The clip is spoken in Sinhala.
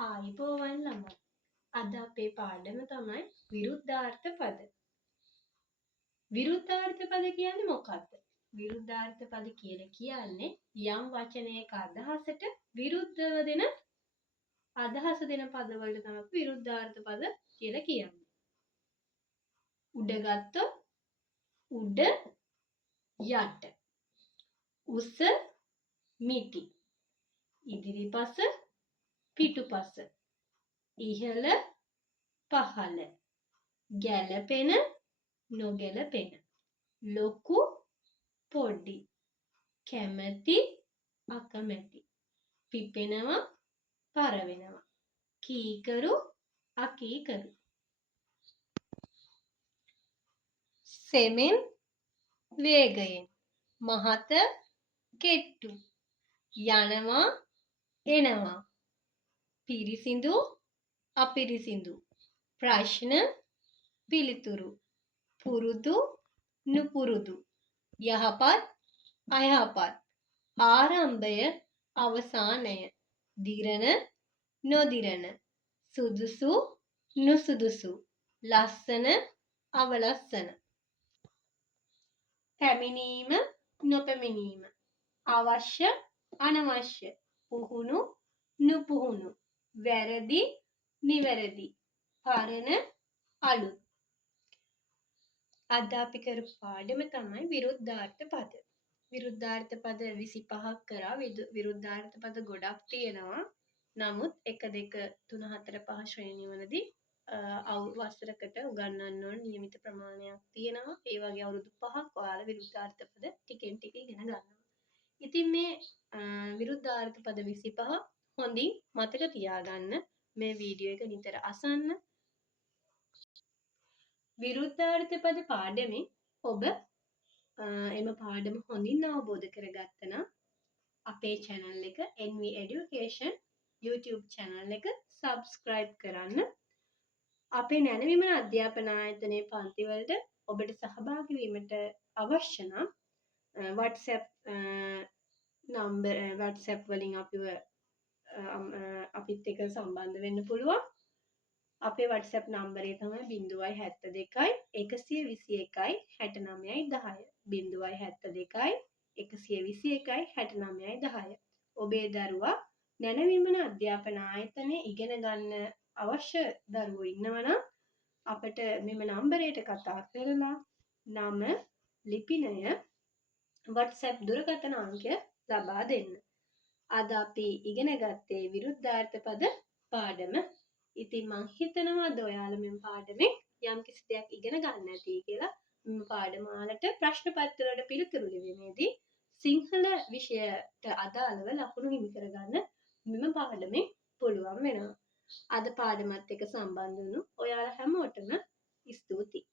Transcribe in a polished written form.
ආයිබෝවන් ළමයි. අද අපේ පාඩම තමයි විරුද්ධාර්ථ පද. විරුද්ධාර්ථ පද කියන්නේ මොකක්ද? විරුද්ධාර්ථ පද කියලා කියන්නේ යම් වචනයක අදහසට විරුද්ධව දෙන අදහස දෙන පදවලට තමයි විරුද්ධාර්ථ පද කියලා කියන්නේ. උඩ ගත්තොත් උඩ යට. උස මිටි. ඉදිරිපස පිටුපස. ඉහළ පහළ. ගැළපෙන නොගැළපෙන. ලොකු පොඩි. කැමැති අකමැති. පිපෙනවා පරවෙනවා. කීකරු අකීකරු. සෙමෙන් වේගයෙන්. මහත කෙට්ටු. යනවා එනවා. පිරිසිදු අපිරිසිදු. ප්‍රශ්න පිළිතුරු. පුරුදු නුපුරුදු. යහපත් අයහපත්. ආරම්භය අවසානය. දිරණ නොදිරණ. සුදුසු නුසුදුසු. ලස්සන අවලස්සන. පැමිණීම නොපැමිණීම. අවශ්‍ය අනවශ්‍ය. පුහුණු නුපුහුණු. වැරදි නිවැරදි. පරණ අලුත්. අද අපි කරපු පාඩම තමයි විරුද්ධාර්ථ පද. විරුද්ධාර්ථ පද 25ක් කරා. විරුද්ධාර්ථ පද ගොඩක් තියෙනවා. නමුත් 1 2 3 4 5 ශ්‍රේණිවලදී වසරකට උගන්වන්න ඕන නියමිත ප්‍රමාණයක් තියෙනවා. ඒ වගේ අවුරුදු 5ක් ඔයාලා විරුද්ධාර්ථ පද ටිකෙන් ටික ඉගෙන ගන්නවා. ඉතින් මේ විරුද්ධාර්ථ පද 25 හොඳින් මතක තියාගන්න. මේ වීඩියෝ එක නිතර අසන්න. විරුද්ධාර්ථ පද පාඩමේ ඔබ එම පාඩම හොඳින් අවබෝධ කරගත්තා නම් අපේ channel එක NV Education YouTube channel එක subscribe කරන්න. අපේ නැනවිමන අධ්‍යාපන ආයතනයේ පන්ති වලට ඔබට සහභාගී වීමට අවශ්‍ය නම් WhatsApp වලින් අපිත් එක්ක සම්බන්ධ වෙන්න පුළුවන්. අපේ WhatsApp නම්බරය තමයි 072 121 69 10 072 121 69 10. ඔබේ දරුවා නැනවිමන අධ්‍යාපන ආයතනයේ ඉගෙන ගන්න අවශ්‍ය දරුවෝ ඉන්නවනම් අපිට මෙම නම්බරයට කතා කරලා නම ලිපිනය WhatsApp දුරකථන අංකය ලබා දෙන්න. අද අපි ඉගෙන ගත්තේ විරුද්ධාර්ථ පද පාඩම. ඉතින් මං හිතනවා අද ඔයාලා මේ පාඩමෙන් යම්කිසි දෙයක් ඉගෙන ගන්න ඇති කියලා. මේ පාඩම වලට ප්‍රශ්න පත්‍ර වලට පිළිතුරු ලිවීමේදී සිංහල විෂයට අදාළව ලකුණු හිමි කරගන්න මෙම පාඩමෙන් පුළුවන් වෙනවා. අද පාඩමත් එක්ක සම්බන්ධ වුණු ඔයාලා හැමෝටම ස්තුතියි.